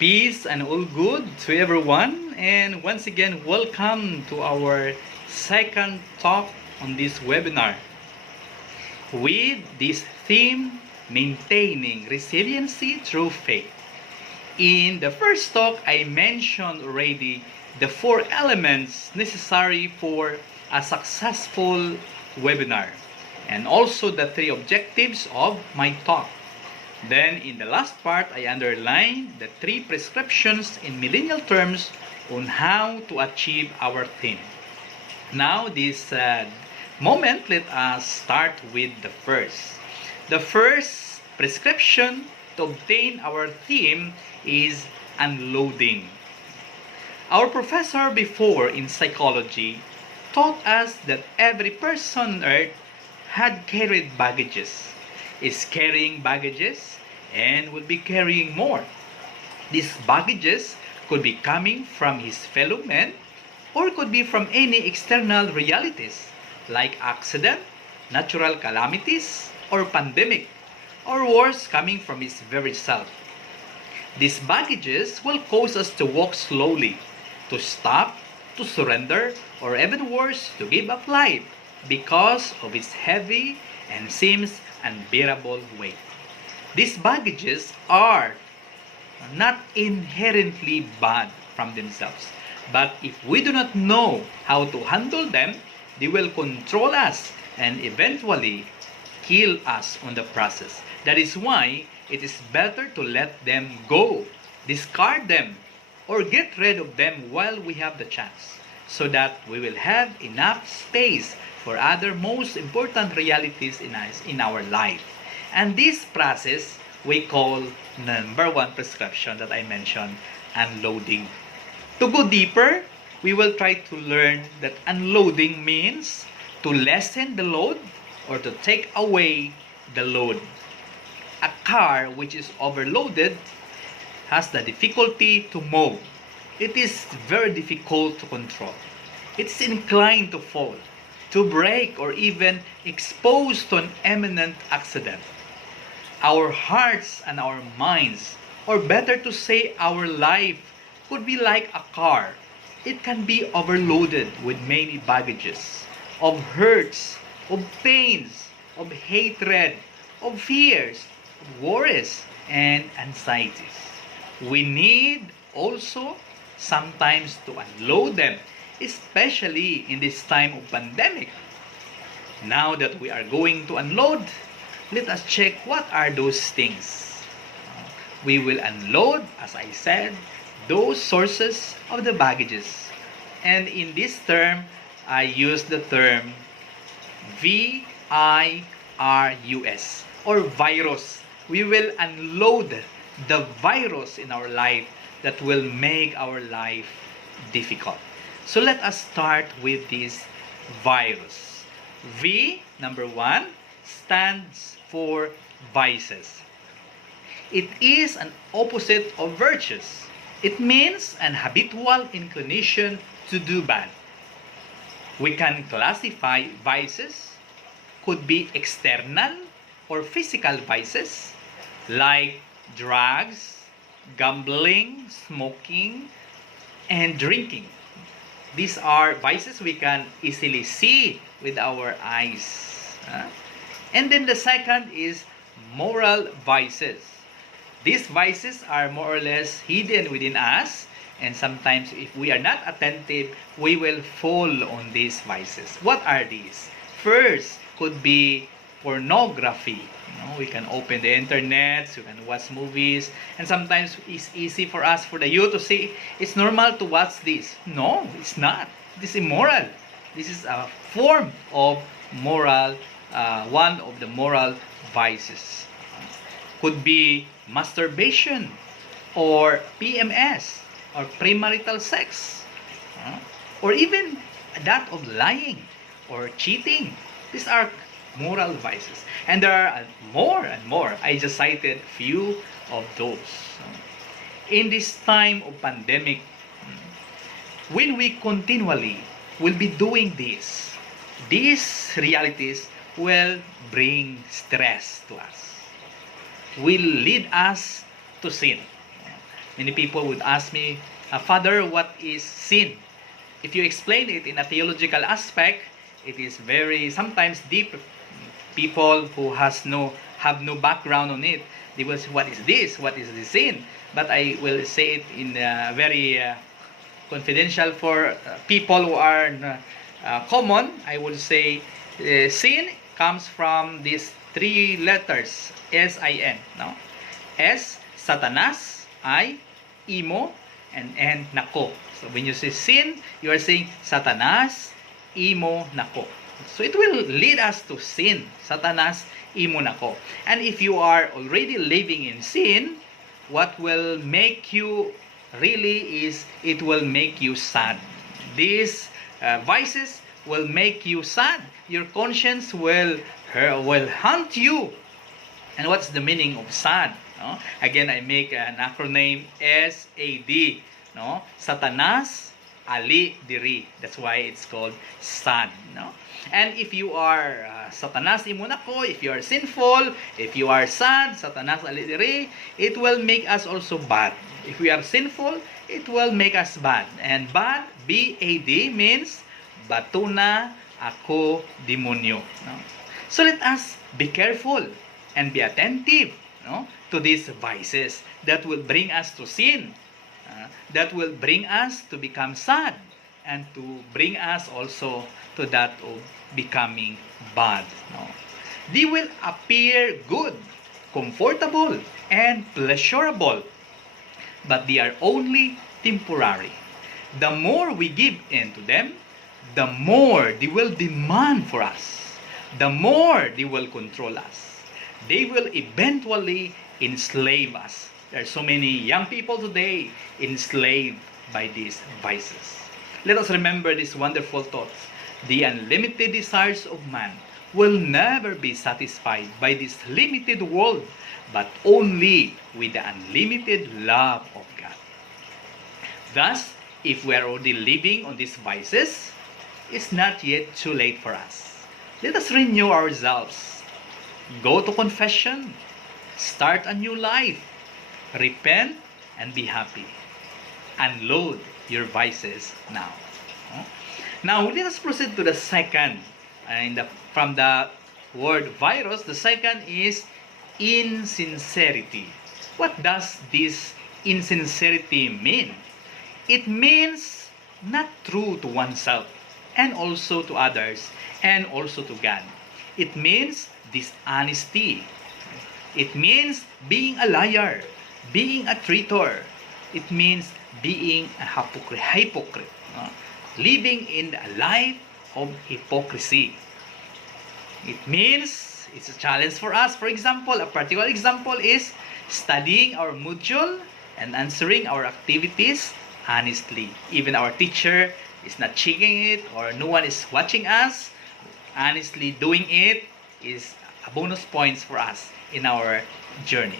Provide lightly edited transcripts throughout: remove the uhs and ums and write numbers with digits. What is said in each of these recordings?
Peace and all good to everyone, and once again welcome to our second talk on this webinar with this theme, maintaining resiliency through faith. In the first talk, I mentioned already the four elements necessary for a successful webinar and also the three objectives of my talk. Then in the last part, I underlined the three prescriptions in millennial terms on how to achieve our theme. Now, this moment, let us start with the first. The first prescription to obtain our theme is unloading. Our professor before in psychology taught us that every person on earth had carried baggages, is carrying baggages, and will be carrying more. These baggages could be coming from his fellow men or could be from any external realities like accident, natural calamities, or pandemic, or worse, coming from his very self. These baggages will cause us to walk slowly, to stop, to surrender, or even worse, to give up life because of its heavy and seems unbearable weight. These baggages are not inherently bad from themselves, but if we do not know how to handle them, they will control us and eventually kill us on the process. That is why it is better to let them go, discard them, or get rid of them while we have the chance, so that we will have enough space for other most important realities in our life. And this process we call number one prescription that I mentioned, unloading. To go deeper, we will try to learn that unloading means to lessen the load or to take away the load. A car which is overloaded has the difficulty to move. It is very difficult to control. It's inclined to fall, to break, or even exposed to an imminent accident. Our hearts and our minds, or better to say our life, could be like a car. It can be overloaded with many baggages of hurts, of pains, of hatred, of fears, of worries, and anxieties. We need also sometimes to unload them, especially in this time of pandemic. Now that we are going to unload, let us check what are those things. We will unload, as I said, those sources of the baggages. And in this term, I use the term virus or virus. We will unload the virus in our life that will make our life difficult. So let us start with this virus. V, number one, stands for vices. It is an opposite of virtues. It means an habitual inclination to do bad. We can classify vices, could be external or physical vices like drugs, gambling, smoking, and drinking. These are vices we can easily see with our eyes. And then the second is moral vices. These vices are more or less hidden within us, and sometimes if we are not attentive, we will fall on these vices. What are these? First could be pornography. We can open the internet, we can watch movies, and sometimes it's easy for us, for the youth, to say it's normal to watch this. No, it's not. This is immoral. This is a form of moral, one of the moral vices. Could be masturbation or PMS or premarital sex, or even that of lying or cheating. These are moral vices, and there are more and more. I just cited few of those. In this time of pandemic, when we continually will be doing this, these realities will bring stress to us, will lead us to sin. Many people would ask me, Father, what is sin? If you explain it in a theological aspect, it is very sometimes deep. People who have no background on it, they will say, what is this? What is the sin? But I will say it in very confidential for people who are common. I will say sin comes from these three letters, S-I-N. No? S, Satanas, I, imo, and N, nako. So when you say sin, you are saying Satanas, imo, nako. So it will lead us to sin. Satanas, imo, nako. And if you are already living in sin, what will make you really is it will make you sad. These vices will make you sad. Your conscience will haunt you. And what's the meaning of sad? No? Again, I make an acronym SAD. No? Satanas, Ali, Diri. That's why it's called sad. No? And if you are Satanas, imunako, if you are sinful, if you are sad, Satanas, Ali, Diri, it will make us also bad. If we are sinful, it will make us bad. And bad, B-A-D, means batuna ako demonyo. No? So let us be careful and be attentive, no, to these vices that will bring us to sin, that will bring us to become sad, and to bring us also to that of becoming bad. No? They will appear good, comfortable, and pleasurable, but they are only temporary. The more we give in to them, the more they will demand for us. The more they will control us. They will eventually enslave us. There are so many young people today enslaved by these vices. Let us remember these wonderful thoughts. The unlimited desires of man will never be satisfied by this limited world, but only with the unlimited love of God. Thus, if we are already living on these vices, it's not yet too late for us. Let us renew ourselves. Go to confession. Start a new life. Repent and be happy. Unload your vices now. Now, let us proceed to the second. From the word virus, the second is insincerity. What does this insincerity mean? It means not true to oneself and also to others and also to God. It means dishonesty. It means being a liar, being a traitor. It means being a hypocrite, living in a life of hypocrisy. It means it's a challenge for us. For example, a particular example is studying our module and answering our activities honestly. Even our teacher is not checking it or no one is watching us. Honestly doing it is a bonus points for us in our journey.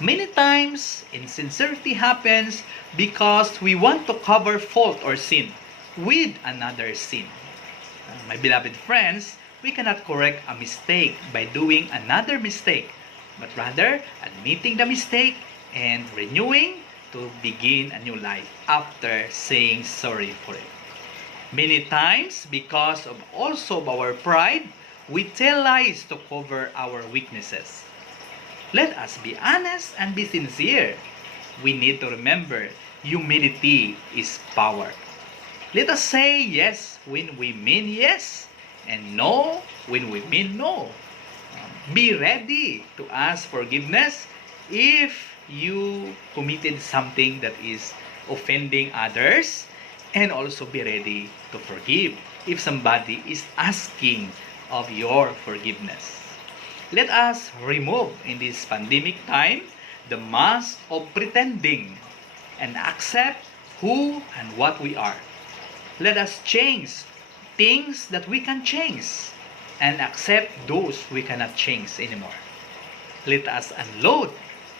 Many times, insincerity happens because we want to cover fault or sin with another sin. My beloved friends, we cannot correct a mistake by doing another mistake, but rather admitting the mistake and renewing to begin a new life after saying sorry for it. Many times, because of also of our pride, we tell lies to cover our weaknesses. Let us be honest and be sincere. We need to remember humility is power. Let us say yes when we mean yes and no when we mean no. Be ready to ask forgiveness if you committed something that is offending others, and also be ready to forgive if somebody is asking of your forgiveness. Let us remove in this pandemic time the mask of pretending and accept who and what we are. Let us change things that we can change and accept those we cannot change anymore. Let us unload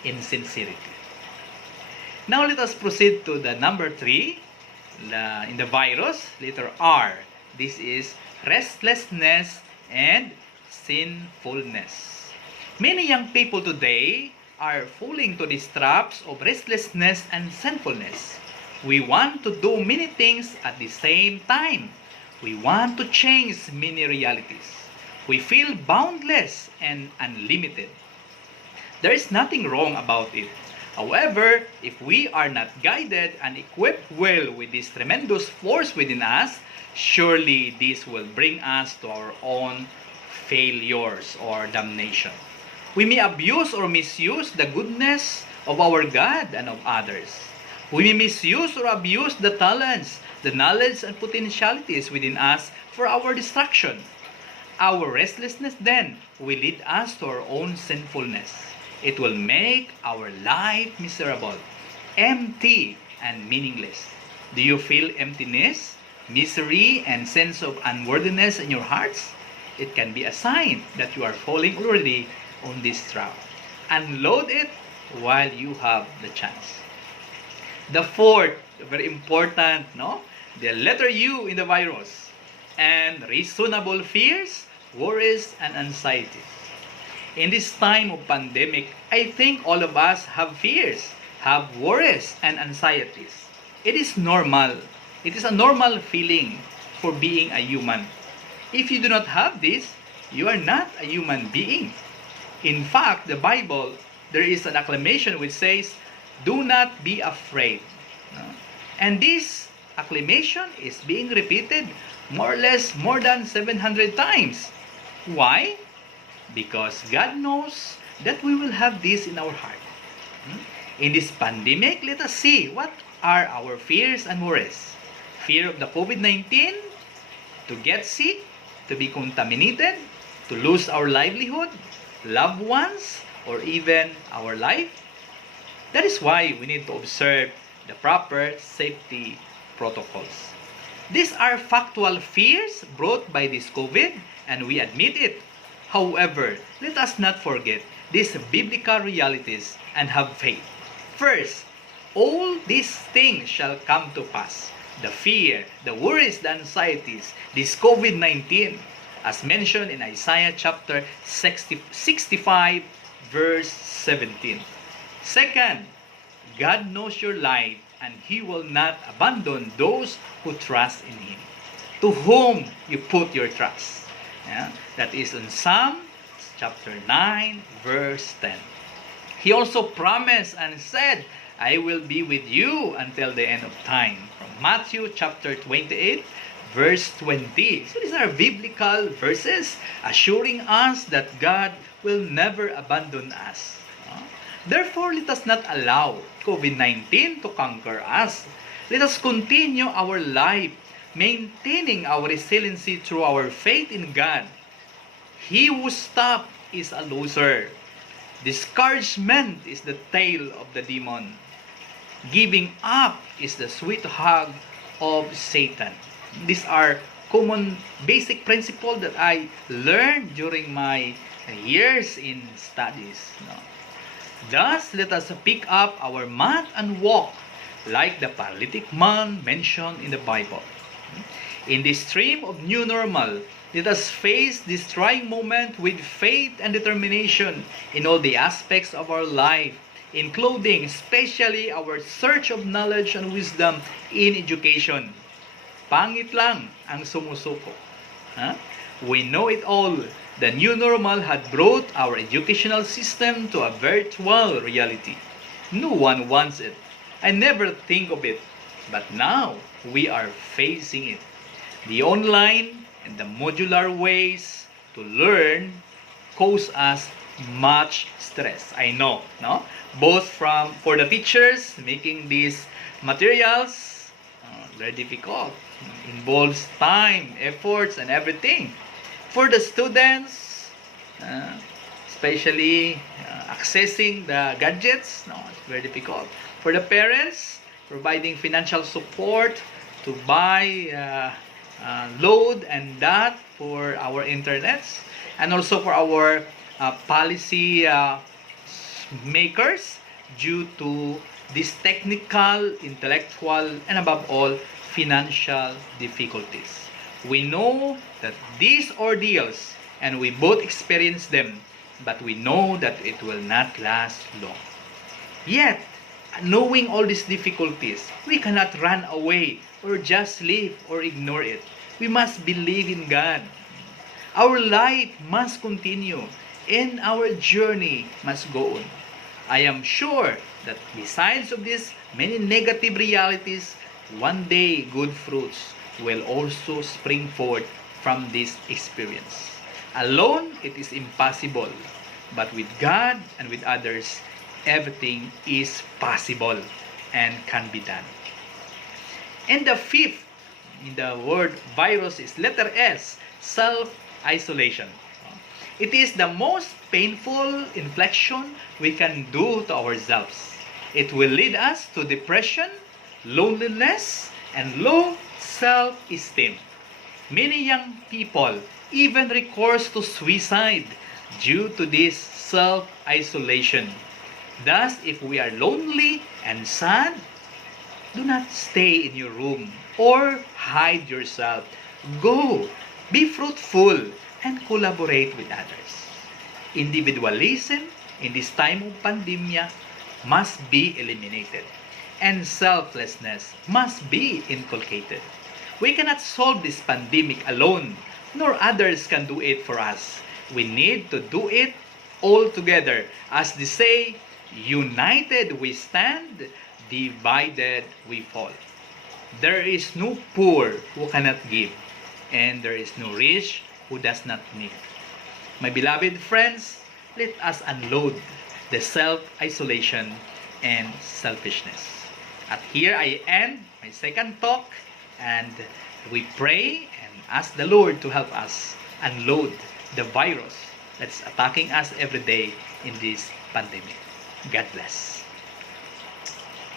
insincerity. Now let us proceed to the number 3 in the virus, letter R. This is restlessness and sinfulness. Many young people today are falling to these traps of restlessness and sinfulness. We want to do many things at the same time. We want to change many realities. We feel boundless and unlimited. There is nothing wrong about it. However, if we are not guided and equipped well with this tremendous force within us, surely this will bring us to our own failures or damnation. We may abuse or misuse the goodness of our God and of others. We may misuse or abuse the talents, the knowledge and potentialities within us for our destruction. Our restlessness then will lead us to our own sinfulness. It will make our life miserable, empty, and meaningless. Do you feel emptiness, misery, and sense of unworthiness in your hearts? It can be a sign that you are falling already on this trap. Unload it while you have the chance. The fourth, very important, the letter U in the virus, and reasonable fears, worries, and anxieties. In this time of pandemic, I think all of us have fears, have worries, and anxieties. It is normal. It is a normal feeling for being a human. If you do not have this, you are not a human being. In fact, the Bible, there is an acclamation which says, "Do not be afraid." And this acclamation is being repeated more or less more than 700 times. Why? Because God knows that we will have this in our heart. In this pandemic, let us see what are our fears and worries. Fear of the COVID-19, to get sick, to be contaminated, to lose our livelihood, loved ones, or even our life. That is why we need to observe the proper safety protocols. These are factual fears brought by this COVID, and we admit it. However, let us not forget these biblical realities and have faith. First, all these things shall come to pass. The fear, the worries, the anxieties, this COVID-19, as mentioned in Isaiah chapter 65, verse 17. Second, God knows your life and He will not abandon those who trust in Him. To whom you put your trust. That is in Psalm chapter 9, verse 10. He also promised and said, "I will be with you until the end of time." From Matthew chapter 28, verse 20. So these are biblical verses assuring us that God will never abandon us. Therefore, let us not allow COVID-19 to conquer us. Let us continue our life, maintaining our resiliency through our faith in God. He who stops is a loser. Discouragement is the tail of the demon. Giving up is the sweet hug of Satan. These are common basic principles that I learned during my years in studies. Thus, let us pick up our mat and walk like the paralytic man mentioned in the Bible. In this stream of new normal, let us face this trying moment with faith and determination in all the aspects of our life, including especially our search of knowledge and wisdom in education. Pangit lang ang sumusuko. We know it all. The new normal had brought our educational system to a virtual reality. No one wants it. I never think of it. But now, we are facing it. The online and the modular ways to learn cause us much stress. I know, no? Both for the teachers making these materials, very difficult. Involves time, efforts, and everything. For the students, especially accessing the gadgets, it's very difficult. For the parents, providing financial support to buy load and that for our internets, and also for our policy makers due to these technical, intellectual, and above all, financial difficulties. We know that these ordeals, and we both experience them, but we know that it will not last long. Yet, knowing all these difficulties, we cannot run away or just leave or ignore it. We must believe in God. Our life must continue and our journey must go on. I am sure that besides of these many negative realities, one day good fruits will also spring forth from this experience. Alone, it is impossible. But with God and with others, everything is possible and can be done. And the fifth in the word virus is letter S, self-isolation. It is the most painful infliction we can do to ourselves. It will lead us to depression, loneliness, and low self-esteem. Many young people even recourse to suicide due to this self-isolation. Thus, if we are lonely and sad, do not stay in your room or hide yourself. Go, be fruitful, and collaborate with others. Individualism in this time of pandemia must be eliminated, and selflessness must be inculcated. We cannot solve this pandemic alone, nor others can do it for us. We need to do it all together. As they say, united we stand, divided we fall. There is no poor who cannot give, and there is no rich who does not need. My beloved friends, let us unload the self-isolation and selfishness. At here I end my second talk, and we pray and ask the Lord to help us unload the virus that's attacking us every day in this pandemic. God bless.